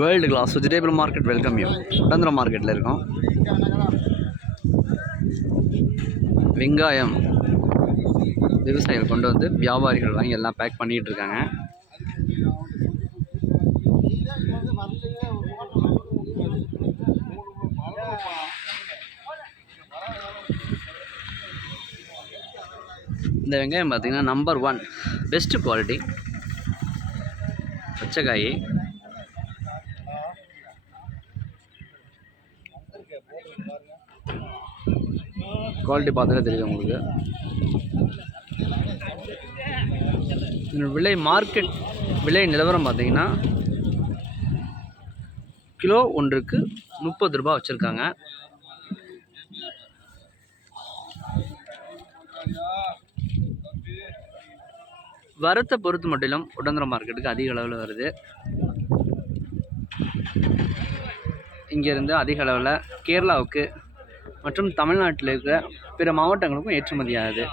World class vegetable market welcome you. உடந்திர மார்க்கெட்டில் இருக்கோம். வெங்காயம் விவசாயிகள் கொண்டு வந்து வியாபாரிகள் வாங்கி எல்லாம் பேக் பண்ணிகிட்டு இருக்காங்க. இந்த வெங்காயம் பார்த்தீங்கன்னா நம்பர் 1 பெஸ்ட் குவாலிட்டி பச்சைக்காய். குவாலிட்டி பார்த்தாலே தெரியுது உங்களுக்கு. விலை மார்க்கெட் விலை நிலவரம் பார்த்தீங்கன்னா கிலோ ஒன்றுக்கு 30 ரூபாய் வச்சுருக்காங்க. வரத்தை பொறுத்து மட்டிலும் உடந்திர மார்க்கெட்டுக்கு அதிக அளவில் வருது. இங்கேருந்து அதிக அளவில் கேரளாவுக்கு மற்றும் தமிழ்நாட்டில் இருக்கிற பிற மாவட்டங்களுக்கும் ஏற்றுமதி ஆகுது.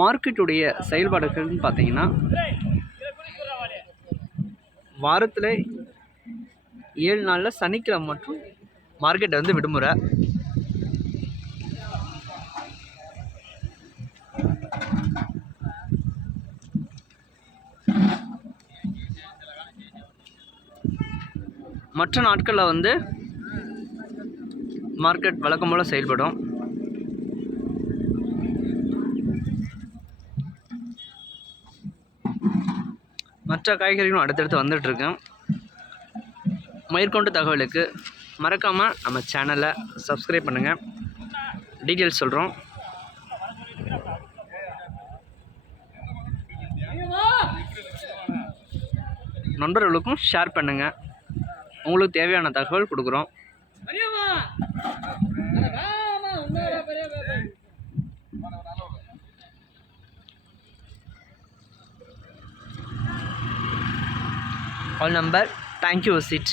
மார்க்கெட்டுடைய செயல்பாடுகள்னு பார்த்தீங்கன்னா வாரத்தில் 7 நாளில் சனிக்கிழமை மற்றும் மார்க்கெட்டை வந்து விடுமுறை. மற்ற நாட்களில் வந்து மார்க்கெட் வழக்கம் போல் செயல்படும். மற்ற காய்கறிகளும் அடுத்தடுத்து வந்துட்டுருக்கேன். மேற்கொண்டு தகவலுக்கு மறக்காமல் நம்ம சேனலை சப்ஸ்கிரைப் பண்ணுங்கள். டீட்டெயில்ஸ் சொல்கிறோம். நண்பர்களுக்கும் ஷேர் பண்ணுங்கள். உங்களுக்கு தேவையான தகவல் கொடுக்குறோம். All number. Thank you. Visit.